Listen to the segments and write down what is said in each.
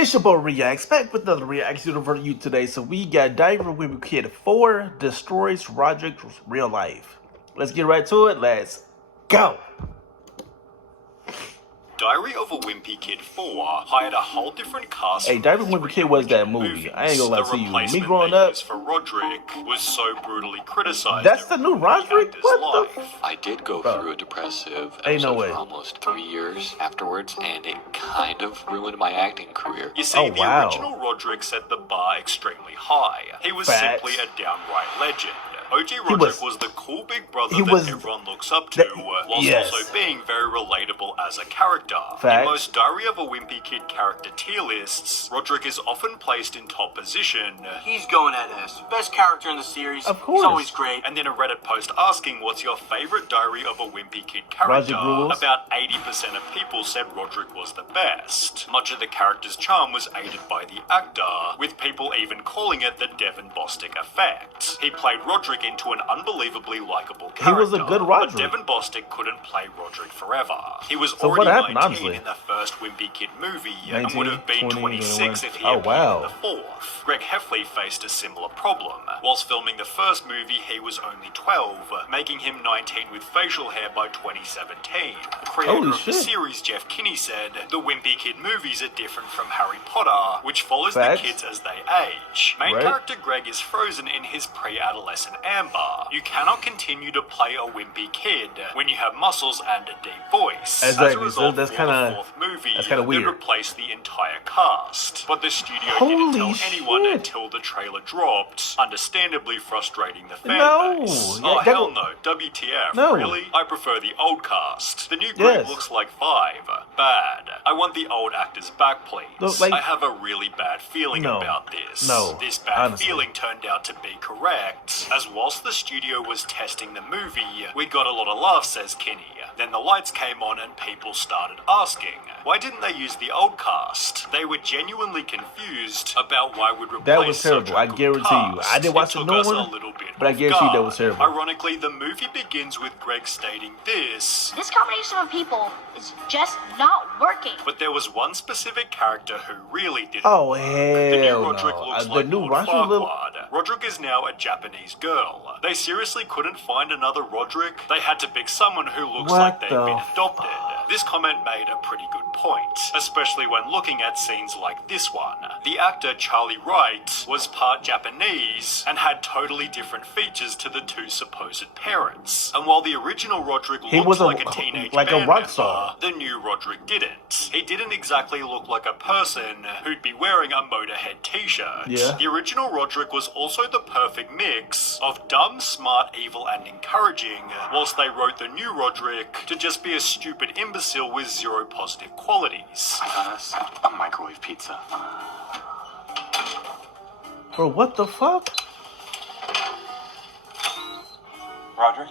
It's your boy Reacts, back with another reaction for you today. So we got Diary of a Wimpy Kid 4 destroys Rodrick's real life. Let's get right to it. Let's go. Diary of a Wimpy Kid 4 hired a whole different cast. Hey, Diary of a Wimpy Kid was that movie. I ain't gonna lie to you. Me growing up, for Rodrick was so brutally criticized. That's the new Rodrick? What the I did go through a depressive Ain't no way. for almost 3 years afterwards, and it kind of ruined my acting career. You see, the original Rodrick set the bar extremely high. He was simply a downright legend. OG Rodrick was the cool big brother that everyone looks up to, whilst also being very relatable as a character. In most Diary of a Wimpy Kid character tier lists, Rodrick is often placed in top position. He's going at us. Best character in the series. Of course. He's always great. And then a Reddit post asking what's your favorite Diary of a Wimpy Kid character, about 80% of people said Rodrick was the best. Much of the character's charm was aided by the actor, with people even calling it the Devin Bostic effect. He played Rodrick into an unbelievably likable character. He was a good Rodrick. But Devin Bostic couldn't play Rodrick forever. He was already 19 in the first Wimpy Kid movie, and would have been 26 if he appeared in the fourth. Greg Heffley faced a similar problem. Whilst filming the first movie, he was only 12, making him 19 with facial hair by 2017. The creator of the series, Jeff Kinney, said, "The Wimpy Kid movies are different from Harry Potter, which follows the kids as they age. Main character Greg is frozen in his pre-adolescent amber. You cannot continue to play a wimpy kid when you have muscles and a deep voice." Exactly. As a result, that's for kind the of fourth movie, weird. they replaced the entire cast. But the studio didn't tell anyone until the trailer dropped, understandably frustrating the fan base. Oh, hell no. WTF? Really? I prefer the old cast. The new Greg looks like 5. Bad. I want the old actors back, please. I have a really bad feeling about this. This bad feeling turned out to be correct, as whilst the studio was testing the movie, we got a lot of laughs, says Kinney. Then the lights came on and people started asking, why didn't they use the old cast? They were genuinely confused about why we'd replace that was terrible. I guarantee you. I didn't watch the new one, but I guarantee you that was terrible. Ironically, the movie begins with Greg stating this combination of people is just not working. But there was one specific character who really didn't. Oh, hell The new Rodrick looks like Lord Farquaad. Rodrick is now a Japanese girl. They seriously couldn't find another Rodrick. They had to pick someone who looks like they'd been adopted. This comment made a pretty good point, especially when looking at scenes like this one. The actor Charlie Wright was part Japanese and had totally different features to the two supposed parents. And while the original Rodrick looked like a teenage band member, the new Rodrick didn't. He didn't exactly look like a person who'd be wearing a Motorhead t-shirt. The original Rodrick was also the perfect mix of dumb, smart, evil, and encouraging, whilst they wrote the new Rodrick to just be a stupid imbecile with zero positive qualities. I got us a microwave pizza. Bro, what the fuck? Rodrick?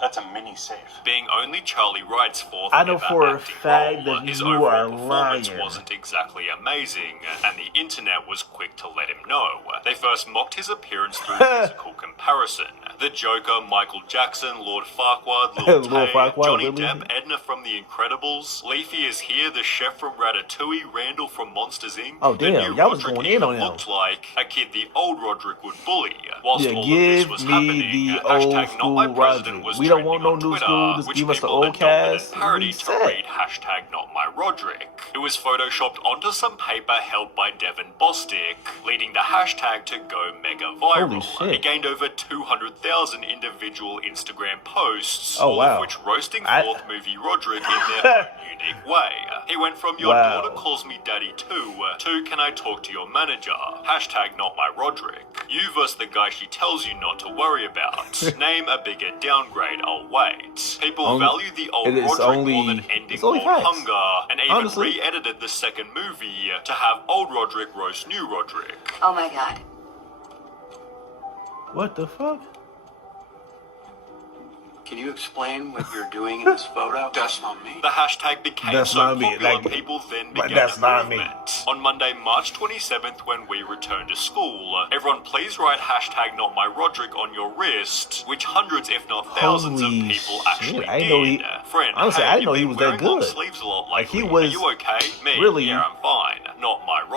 That's a mini safe. Being only Charlie Wright's fourth I know ever for a acting fact role, that his you overall are performance lying. wasn't exactly amazing, and the internet was quick to let him know. They first mocked his appearance through physical comparison. The Joker, Michael Jackson, Lord Farquaad, Lil Tay, Johnny Depp, Edna from The Incredibles, Leafy is here, the chef from Ratatouille, Randall from Monsters Inc. Oh damn, y'all was going in on him. Looked like a kid the old Rodrick would bully. Whilst all of this was happening, hashtag not my president was we don't want no new school, just give us the old cast. Parody to read hashtag not my Rodrick. It was photoshopped onto some paper held by Devin Bostic, leading the hashtag to go mega viral. It gained over 200,000 individual Instagram posts, all of which roasting fourth movie Rodrick in their own unique way. He went from your daughter calls me daddy too to can I talk to your manager? Hashtag not my Rodrick. You versus the guy she tells you not to worry about. Name a bigger downgrade, I'll wait. People value the old Rodrick more than ending world hunger, and even re-edited the second movie to have old Rodrick roast new Rodrick. Oh my god. What the fuck? Can you explain what you're doing in this photo? That's not me. The hashtag became so popular, people then began a movement. On Monday, March 27th, when we returned to school, everyone please write hashtag not my Rodrick on your wrist, which hundreds if not thousands of people actually did. Friend, honestly, I didn't know he was that good. Sleeves a lot lately. Like he was. Are you okay? Me? Really? Yeah, I'm fine.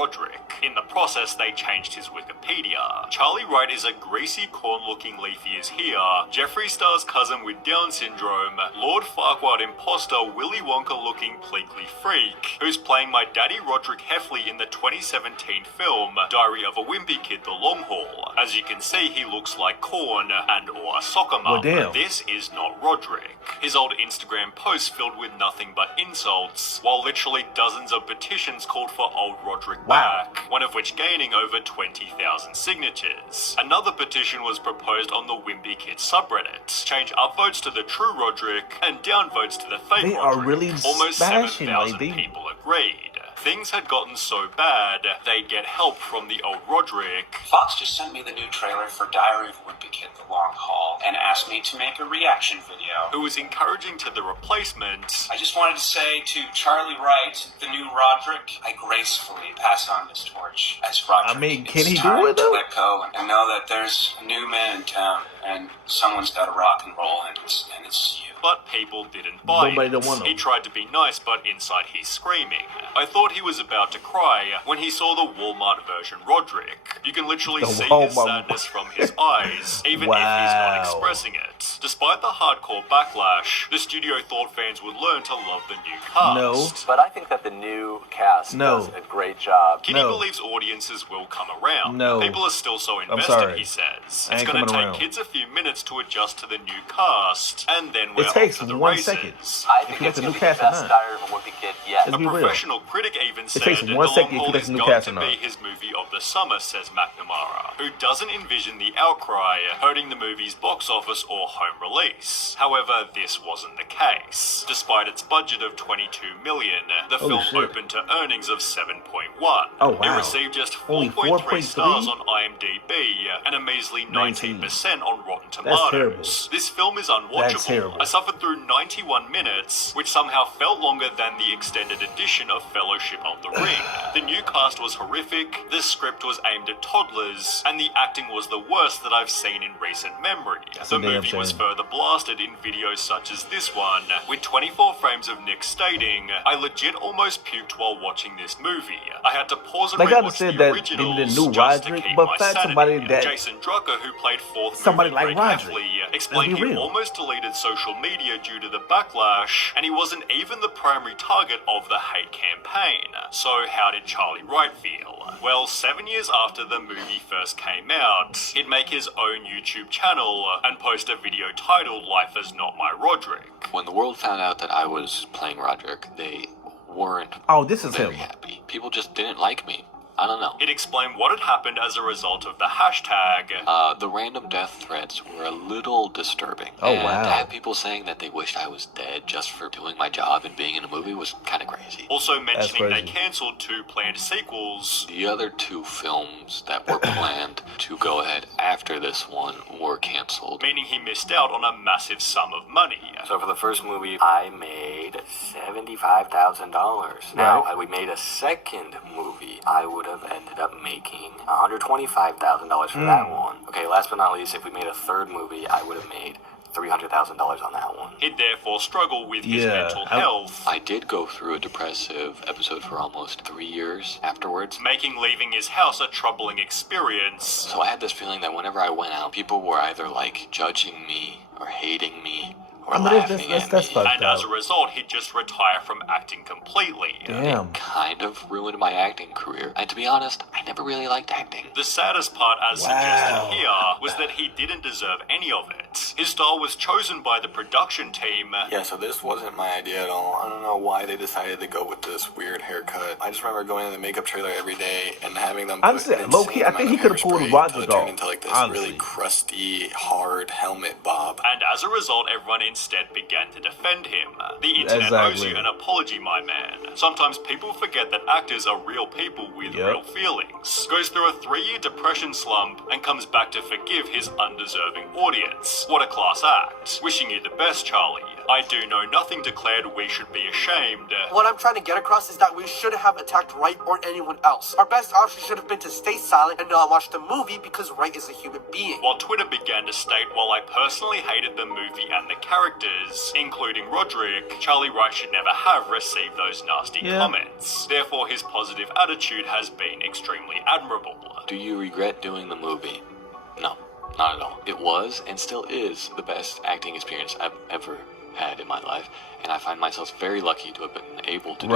Rodrick. In the process, they changed his Wikipedia. Charlie Wright is a greasy, corn-looking leafy as here, Jeffree Star's cousin with Down syndrome, Lord Farquaad imposter Willy Wonka-looking pleekly freak, who's playing my daddy Rodrick Heffley in the 2017 film Diary of a Wimpy Kid: The Long Haul. As you can see, he looks like corn and or a soccer mum. Well, damn. This is not Rodrick. His old Instagram posts filled with nothing but insults, while literally dozens of petitions called for old Rodrick back, one of which gaining over 20,000 signatures. Another petition was proposed on the Wimpy Kid subreddit. Change upvotes to the true Rodrick and downvotes to the fake Rodrick. They are really Almost smashing, 7,000 like, they- people agreed. Things had gotten so bad, they'd get help from the old Rodrick. Fox just sent me the new trailer for Diary of a Wimpy Kid: The Long Haul and asked me to make a reaction video. Who was encouraging to the replacement. I just wanted to say to Charlie Wright, the new Rodrick, I gracefully pass on this torch as Rodrick. I mean, can It's he time do it to though? let go and know that there's a new man in town and someone's got to rock and roll and it's you. But people didn't buy Nobody it. don't want him. He tried to be nice, but inside he's screaming. I thought he was about to cry when he saw the Walmart version Rodrick. You can literally The see his Walmart- sadness from his eyes, even if he's not Wow. expressing it. Despite the hardcore backlash, the studio thought fans would learn to love the new cast. No. But I think that the new cast No. does a great job. Kitty No. believes audiences will come around. No. People are still so invested, sorry. he says. I It's ain't going to coming take around. kids a few minutes to adjust to the new cast, and then we're It takes off to the 1 races. second. I If think you it's get the going new to be the cast or best not. Diary of a Wimpy Kid yet. A Let's be real. professional critic even said takes The 1 Long second if you Haul get is the new going cast to or be not. his movie of the summer, says McNamara, who doesn't envision the outcry hurting the movie's box office or home release. However, this wasn't the case. Despite its budget of $22 million, the Holy film shit. opened to earnings of 7.1. Oh, wow. It received just Only 4.3 stars 4.3? on IMDb and a measly 19% on Rotten That's terrible. Tomatoes. This film is unwatchable. That's terrible. I suffered through 91 minutes, which somehow felt longer than the extended edition of Fellowship of the Ring. The new cast was horrific, the script was aimed at toddlers, and the acting was the worst that I've seen in recent memory. That's a The damn movie was shame. further blasted in videos such as this one, with 24 frames of Nick stating, "I legit almost puked while watching this movie. I had to pause and Like, I rewatch understand the that originals in the new just to Rodrick, keep but my find sanity." somebody that- Jason Drucker, who played fourth Somebody movie like Greg Rodrick. Heffley, explained Let's be he real. almost deleted social media due to the backlash, and he wasn't even the primary target of the hate campaign. So how did Charlie Wright feel? Well, 7 years after the movie first came out, he'd make his own YouTube channel and post a video titled "Life is Not My Rodrick." When the world found out that I was playing Rodrick, they weren't Oh, this is very him. happy. People just didn't like me. I don't know. It explained what had happened as a result of the hashtag. The random death threats were a little disturbing. Oh, and wow. to have people saying that they wished I was dead just for doing my job and being in a movie was kind of crazy. Also mentioning they crazy. cancelled 2 planned sequels. The other 2 films that were planned to go ahead after this one were canceled. Meaning he missed out on a massive sum of money. So for the first movie, I made $75,000. Now, had we made a second movie, I would have ended up making $125,000 for that one. Okay, last but not least, if we made a third movie, I would have made $300,000 on that one. He'd therefore struggle with his Yeah, mental health, I did go through a depressive episode for almost 3 years afterwards. making leaving his house a troubling experience. So I had this feeling that whenever I went out, people were either like judging me or hating me or I mean, laughing that's at me. fucked And as a up. result, he'd just retire from acting completely. Damn. Kind of ruined my acting career. And to be honest, I never really liked acting. The saddest part, as Wow. suggested here, was that he didn't deserve any of it. His style was chosen by the production team. Yeah, so this wasn't my idea at all. I don't know why they decided to go with this weird haircut. I just remember going to the makeup trailer every day and having them Honestly, put an low-key, insane I think he amount of could've pulled hairspray Rodrick until it turned off, into like this honestly. really crusty, hard helmet bob. And as a result, everyone instead began to defend him. The internet owes Exactly. you an apology, my man. Sometimes people forget that actors are real people with Yep. real feelings. Goes through a 3-year depression slump and comes back to forgive his undeserving audience. What a class act. Wishing you the best, Charlie. I do know nothing declared we should be ashamed. What I'm trying to get across is that we shouldn't have attacked Wright or anyone else. Our best option should have been to stay silent and not watch the movie because Wright is a human being. While Twitter began to state, while I personally hated the movie and the characters, including Rodrick, Charlie Wright should never have received those nasty comments. Therefore, his positive attitude has been extremely admirable. Do you regret doing the movie? No, not at all. It was and still is the best acting experience I've ever had in my life, and I find myself very lucky to have been able to do it.